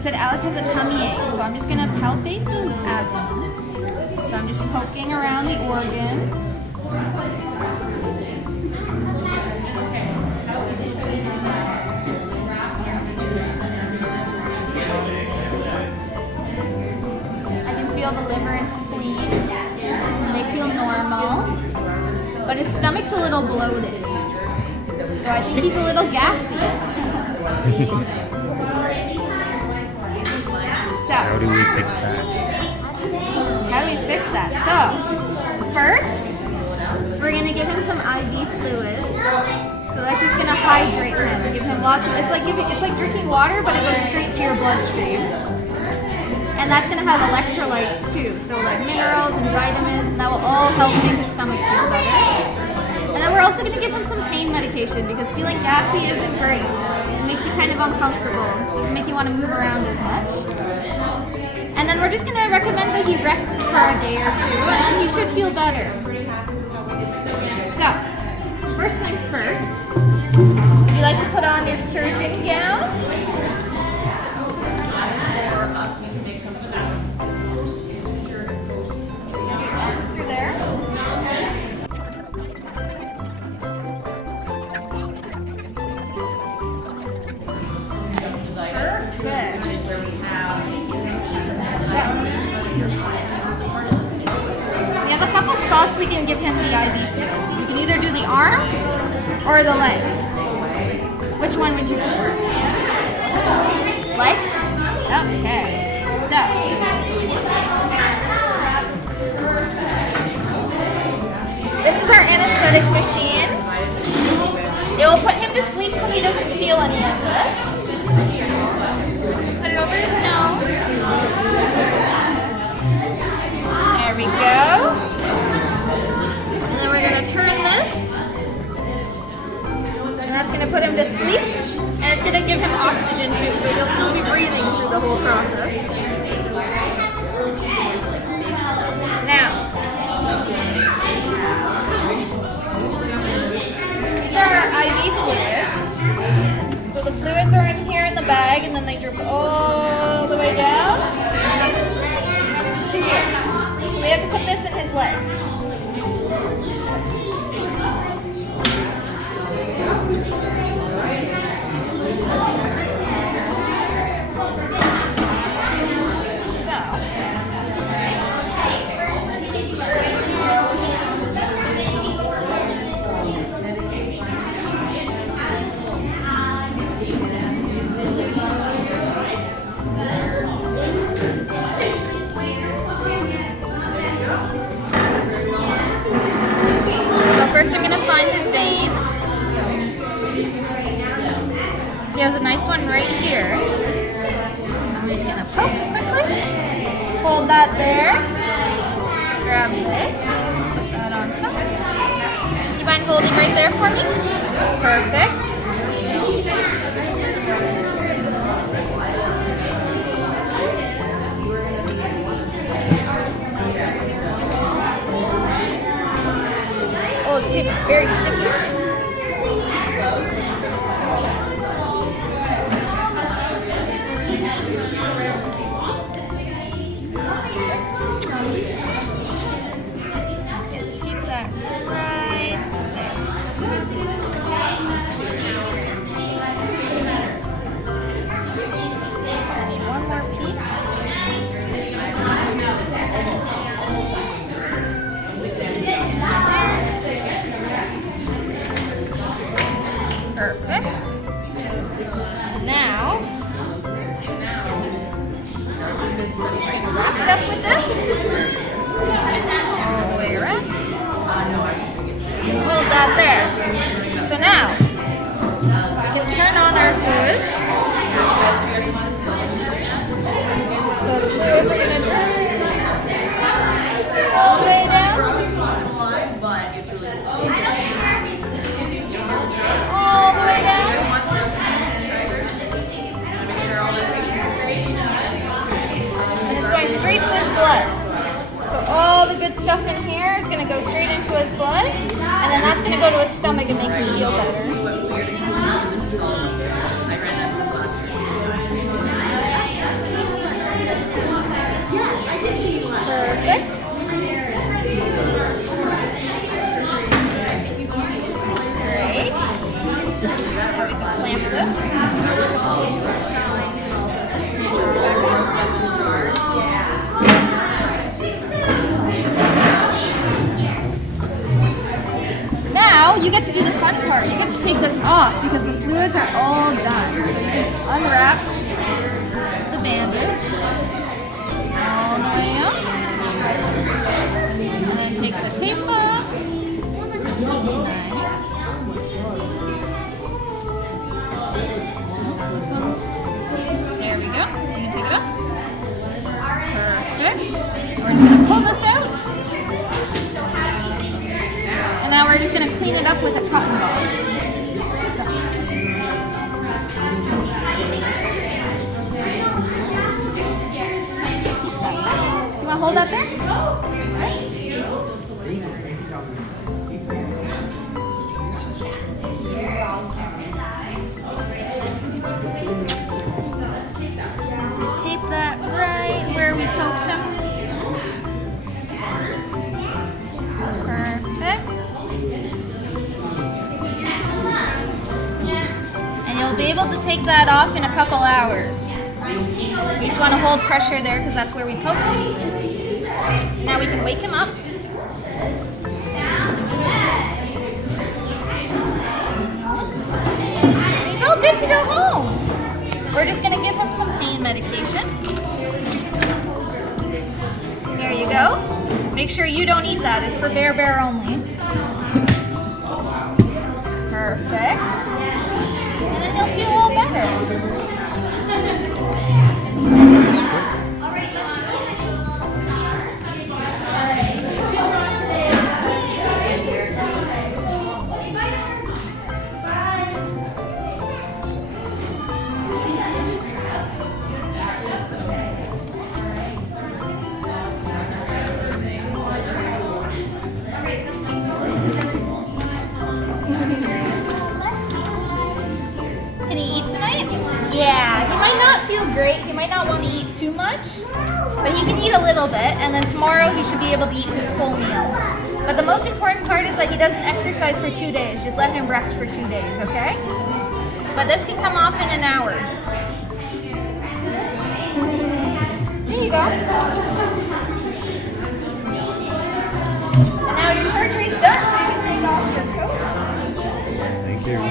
said Alec has a tummy ache, so I'm just going to palpate the abdomen. So I'm just poking around the organs. I can feel the liver and spleen. They feel normal. But his stomach's a little bloated. So I think he's a little gassy. So, how do we fix that? How do we fix that? So, first, we're going to give him some IV fluids. So that's just going to hydrate him. Give him lots of, it's like drinking water, but it goes straight to your bloodstream. And that's going to have electrolytes too. So like minerals and vitamins, and that will all help make his stomach feel better. And then we're also going to give him some pain medication because feeling gassy isn't great. It makes you kind of uncomfortable. It doesn't make you want to move around as much. And then we're just going to recommend that he rests for a day or two, and then he should feel better. So, first things first, would you like to put on your surgeon gown? Through there. Perfect. We have a couple spots we can give him the IV fluids. You can either do the arm or the leg. Which one would you prefer? Leg? Okay. So. This is our anesthetic machine. It will put him to sleep so he doesn't feel any of this. Put it over his nose. There we go. And then we're going to turn this. And that's going to put him to sleep. And it's going to give him oxygen too, so he'll still be breathing through the whole process. Now, these are our IV fluids. So the fluids are in here in the bag, and then they drip all the way down to here. So we have to put this in his leg. First, I'm going to find his vein. He has a nice one right here. I'm just going to poke quickly. Hold that there. Grab this. Put that on top. You mind holding right there for me? Perfect. Oh, this tape is very sticky. Just gonna tape that right there. Need one more piece. Perfect. Now, wrap it up with this. All the way around. Hold that there. So now, we can turn on our fluids. So the fluids are going to turn all the way down. All the way down. And it's going straight to his blood. So all the good stuff in here is going to go straight into his blood, and then that's going to go to his stomach and make him feel better. clamp this. Now you get to do the fun part. You get to take this off because the fluids are all done. So you just unwrap the bandage all the way up. And then take the tape off. Nice. This one. There we go. You can take it off. Perfect. We're just going to pull this out. And now we're just going to clean it up with a cotton ball. So. Do you want to hold that there? Okay. Just tape that right where we poked him. Perfect. And you'll be able to take that off in a couple hours. You just want to hold pressure there because that's where we poked him. Now we can wake him up. He's all good to go home. We're just going to give him some pain medication. There you go. Make sure you don't eat that. It's for Bear only. Perfect. And then you'll feel all better. Can he eat tonight? Yeah, he might not feel great. He might not want to eat too much, but he can eat a little bit, and then tomorrow he should be able to eat his full meal. But the most important part is that he doesn't exercise for 2 days. Just let him rest for 2 days, okay? But this can come off in an hour. There you go. And now your surgery's done, so you can take off your coat. Thank you.